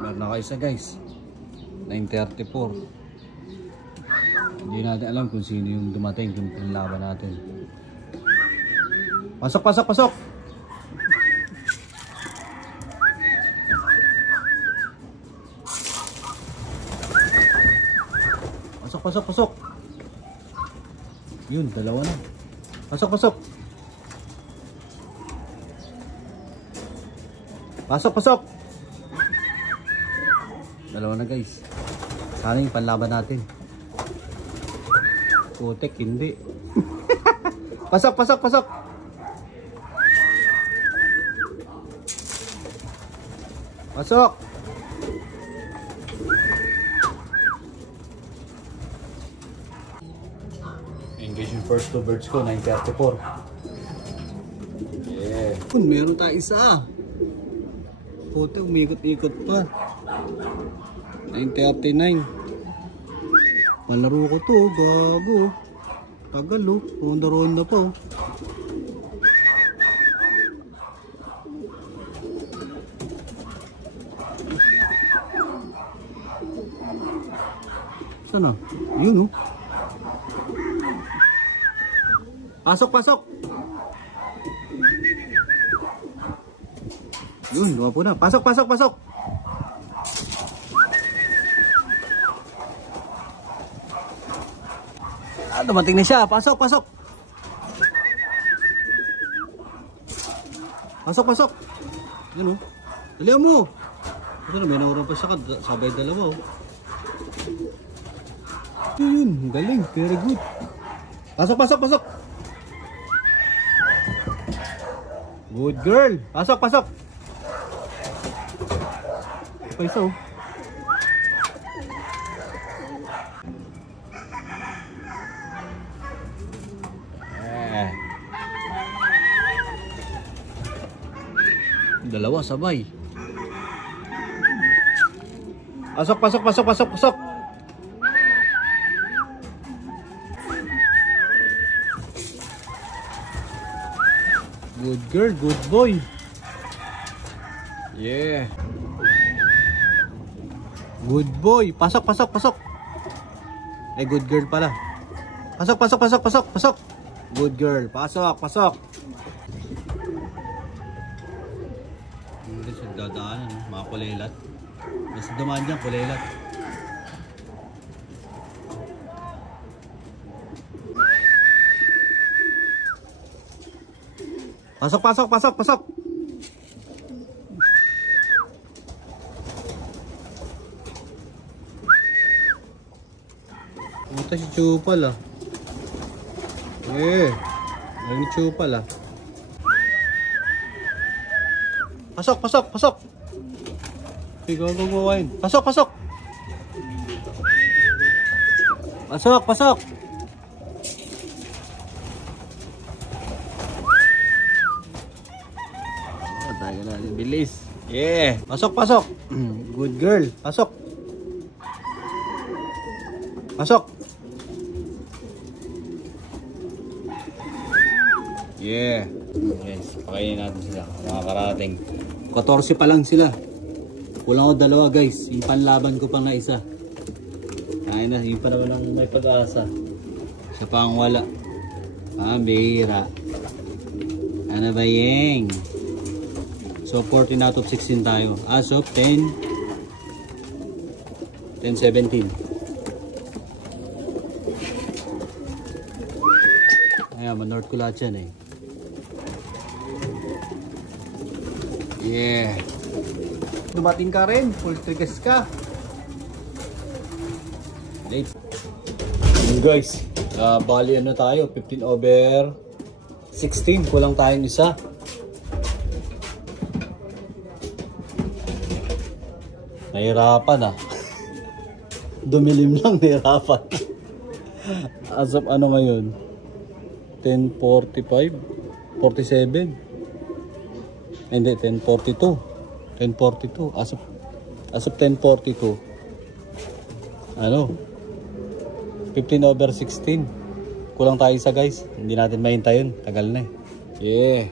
Meron na kayo isa guys. 9:34. Hindi natin alam kung sino yung dumating, kung pinlaban natin. Pasok, pasok, pasok! Pasok, pasok, pasok! Yun, dalawa na. Pasok, pasok! Pasok, pasok! Dalawa na guys. Sana yung panlaban natin. Putek, hindi. Pasok, pasok, pasok! Pasok! Engage yung first two birds ko, 9:34. Yeah. Kung meron tayo isa. Putek, umikot-ikot pa. 9:39. Malaro ko to, gago. Tagal oh, ronda-ronda pa oh. Sana? Yun oh. Pasok, pasok! Yun, gawa po na. Pasok, pasok, pasok! Ah, dumating na siya. Pasok, pasok! Pasok, pasok! Yun oh. Dalihan mo! Ito na, may naurang pa siya. Sabay dalawa oh. Yun, galing. Very good. Pasok, pasok, pasok! Good girl! Pasok, pasok! Pa isa oh. Dalawa sabay. Pasok, pasok, pasok, pasok, pasok. Good girl, good boy. Yeah. Good boy. Pasok, pasok, pasok. Eh, good girl pala. Pasok, pasok, pasok, pasok, pasok. Good girl. Pasok, pasok. Hindi siya dadaanan, mga kulelat. Basta dumaan dyan, kulelat. Pasok, pasok, pasok, pasok. Ito si Chupal ah. Eh, ang Chupal ah. Pasok, pasok, pasok. Sige, gagawin. Pasok, pasok. Pasok, pasok. Tayo na, bilis. Yeah. Pasok, pasok. Good girl. Pasok. Pasok. Yeah. Guys, pakainin natin sila. Mga karating. 14 pa lang sila. Kulang ko dalawa guys. Yung panlaban ko pang na isa. Kaya na, yung pa naman ang may pag-asa. Siya pa ang wala. Pambira. Ano ba yung? So 14 out of 16 tayo. As of 10-17. Ayan, man-north ko lahat yan eh. Yeah. Dumating ka rin. Full triggers ka. Late. Yun guys. Bali ano tayo. 15 over 16. Kulang tayong isa. Nahirapan ah. Dumilim lang, nahirapan. As of ano ngayon? 10:45? 47? Hindi, 10:42. 10:42. As of 10:42. Ano? 15 over 16. Kulang tayo isa guys. Hindi natin mahintay yun. Tagal na eh. Yeah.